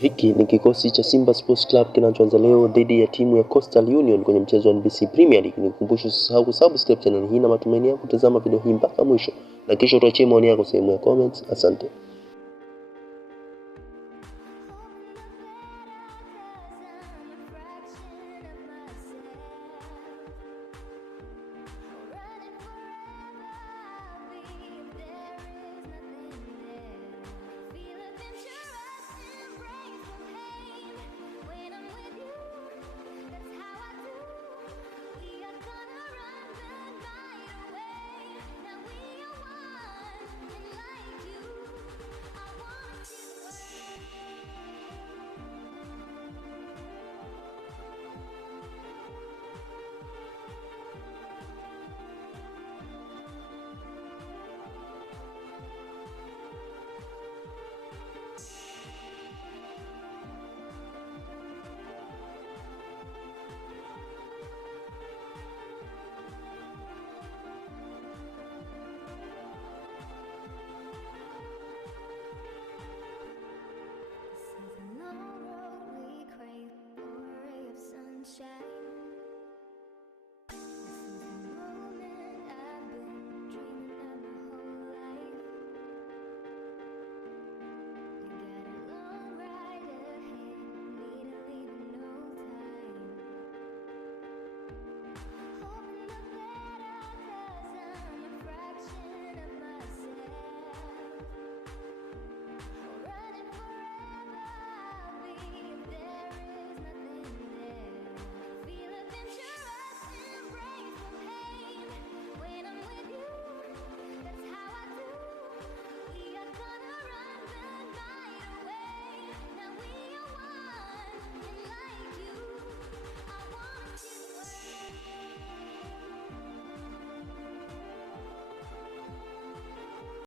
Hiki ni kikosi cha Simba Sports Club kinachoanza leo dhidi ya timu ya Coastal Union kwenye mchezo wa NBC Premier League. Nikukumbusha usisahau kusubscribe channel hii na matumaini ya kutazama video hii mpaka mwisho, na kisha tuachie maoni yako sehemu ya comments. Asante.